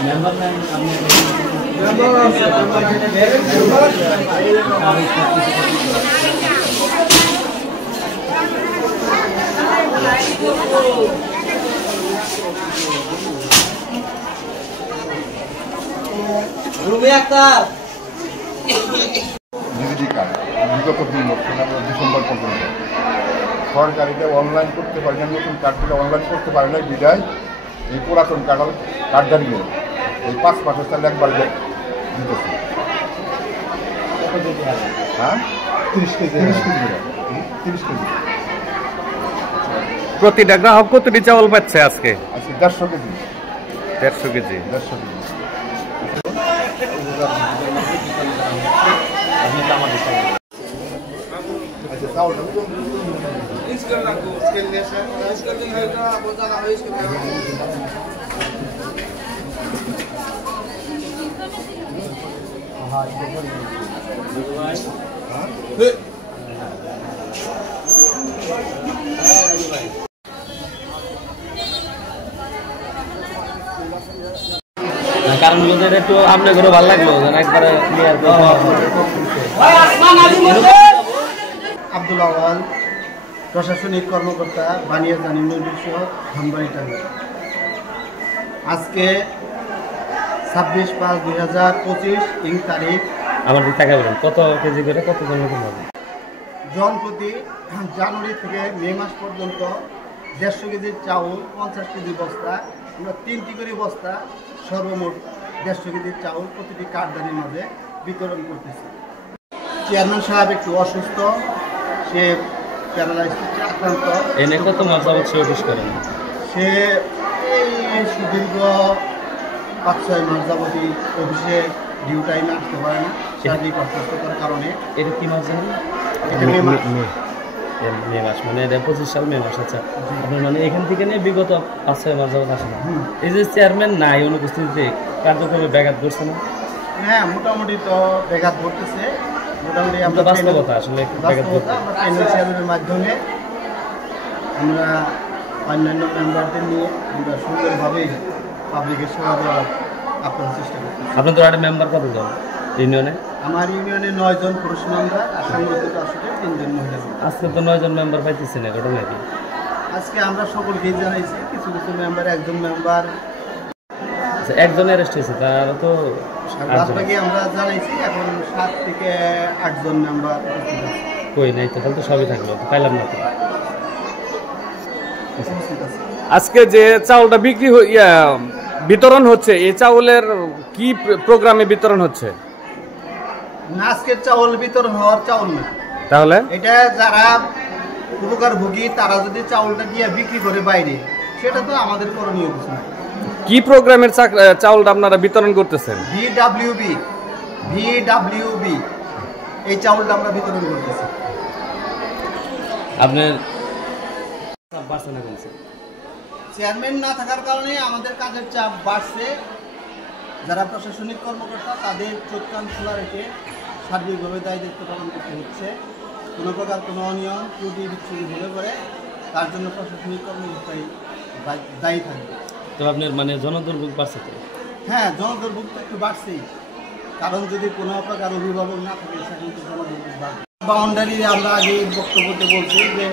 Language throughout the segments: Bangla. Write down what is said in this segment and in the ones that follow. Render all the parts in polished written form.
বিগত 2 বছর ডিসেম্বর পর্যন্ত সরকারিতে অনলাইন করতে পারি না, নতুন কার্ডগুলো অনলাইন করতে পারে না বিদায় এই পুরাতন কার্ডধারীগুলো এই 5 মাসের চাল একবার দিতেছে। হ্যাঁ 30 কেজি প্রতিটা গ্রাহক কতটি চাউল পাচ্ছে আজকে? আজকে 150 কেজি। 150 কেজি। কারণ ওদের একটু আপনার ঘরে ভালো লাগলো একবারে ক্লিয়ার। আব্দুল আওয়াল, প্রশাসনিক কর্মকর্তা, বানিয়াজান ইউনিয়ন পরিষদ, ধনবাড়ি টাঙ্গাইল। আজকে 26/5/2025 তারিখ। আমার টাকা বলুন কত কেজি করে কত জন হবে? জন প্রতি জানুয়ারি থেকে মে মাস পর্যন্ত 150 কেজির চাউল, 50 কেজি বস্তা, আমরা 3টি করে বস্তা, সর্বমোট 150 কেজির চাউল প্রতিটি কার্ডধারীর মাঝে বিতরণ করতেছি। চেয়ারম্যান সাহেব একটু অসুস্থ, সে প্যারালাইসিসে আক্রান্ত। এনে কত মাস যাবত সে অফিস করেন? সে এই সুদীর্ঘ 5-6 মাস যাবতই অফিসে ডিউ টাইমে আসতে পারে না শারীরিক অসুস্থতার কারণে। এটা কি মাস জানেন? এটা মে মাস। মে মাস মানে 25 সাল মে মাস। আচ্ছা, আপনার মানে এখান থেকে নিয়ে বিগত 5-6 মাস যাবত আসে না। এই যে চেয়ারম্যান নাই অনুপস্থিতিতে কার্যক্রমে ব্যাঘাত করছে না? হ্যাঁ, মোটামুটি তো ব্যাঘাত ঘটতেছে। মোটামুটি আমরা বাস্তবতা আসলে ফাইন্যান্সিয়ালের মাধ্যমে আমরা অন্যান্য মেম্বারদের নিয়ে আমরা সুন্দরভাবে পাবলিকের সেবা দেওয়ার আপনার চেষ্টা করছি। আপনাদের একটা মেম্বার কতজন ইউনিয়নে? আমার ইউনিয়নে 9 জন পুরুষ মেম্বার আর সংগঠিত আসলে 3 জন মহিলা। আজকে তো 9 জন মেম্বার পাইতেছি না, ঘটনা কি? আজকে আমরা সকলকেই জানাইছি, কিছু কিছু মেম্বার, একজন মেম্বার একজন অ্যারেস্ট হয়েছে, তার তো বাকি আমরা জানাইছি। এখন 7 থেকে 8 জন মেম্বার কই নাই, তাহলে তো সবই থাকলো, পাইলাম না তো। আজকে যে চাউলটা বিক্রি বিতরণ হচ্ছে, এই চাউলের কি প্রোগ্রামে বিতরণ হচ্ছে? আজকের চাউল বিতরণ হওয়ার চাউল না, তাহলে এটা যারা উপকারভোগী তারা যদি চাউলটা দিয়ে বিক্রি করে বাইরে, সেটা তো আমাদের করণীয় কিছু না। কি প্রোগ্রামের চাউলটা আপনারা বিতরণ করতেছেন? ভিডব্লিউবি এই চাউলটা আমরা বিতরণ করতেছি। আপনার চেয়ারম্যান না থাকার কারণে আমাদের কাজের চাপ বাড়ছে। যারা প্রশাসনিক কর্মকর্তা তাদের চোখ কান খোলা রেখে সার্বিকভাবে দায়িত্ব পালন করতে হচ্ছে। কোনো প্রকার কোনো অনিয়ম ত্রুটি বিচ্ছুরি হলে পরে তার জন্য প্রশাসনিক কর্মকর্তাই দায়ী থাকবে। তো আপনার মানে জনদুর্ভোগ বাড়ছে তো? হ্যাঁ, জনদুর্ভোগ তো একটু বাড়ছেই, কারণ যদি কোনো প্রকার অভিভাবক না থাকে সেখানে তো জনদুর্ভোগ বাড়বে। বাউন্ডারি আমরা আগে বক্তব্যতে বলছি যে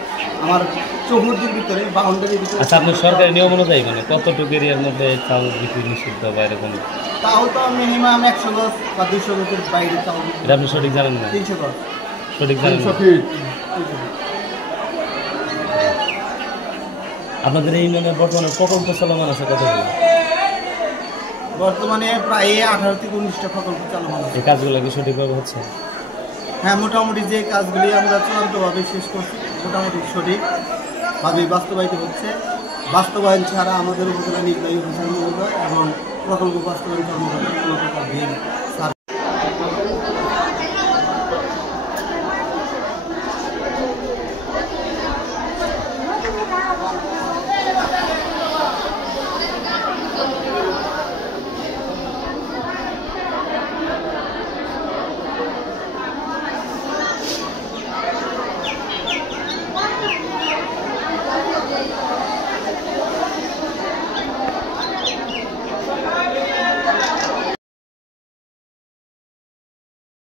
আমার চৌহদ্দির ভিতরে বাউন্ডারির ভিতরে। আচ্ছা, আপনার সরকারি নিয়ম অনুযায়ী মানে কতটুকু এরিয়ার মধ্যে চাউল বিক্রি নিষিদ্ধ বা এরকম? তাও তো মিনিমাম 100 গজ বা 200 গজের বাইরে চাউল। এটা আপনি সঠিক জানেন না? 300 গজ সঠিক জানেন না? আপনাদের এই ইউনিয়নের বর্তমানে প্রকল্প চলমান আছে কতগুলো? বর্তমানে প্রায় 18 থেকে 19টা প্রকল্প চলমান আছে। এই কাজগুলো কি সঠিকভাবে হচ্ছে? হ্যাঁ, মোটামুটি যে কাজগুলি আমরা চূড়ান্তভাবে শেষ করছি মোটামুটি সঠিকভাবে বাস্তবায়িত হচ্ছে। বাস্তবায়ন ছাড়া আমাদের উপজেলা নির্বাহী অফিসার মহোদয় এবং প্রকল্প বাস্তবায়ন কর্মকর্তা কোনো প্রকার ভিড়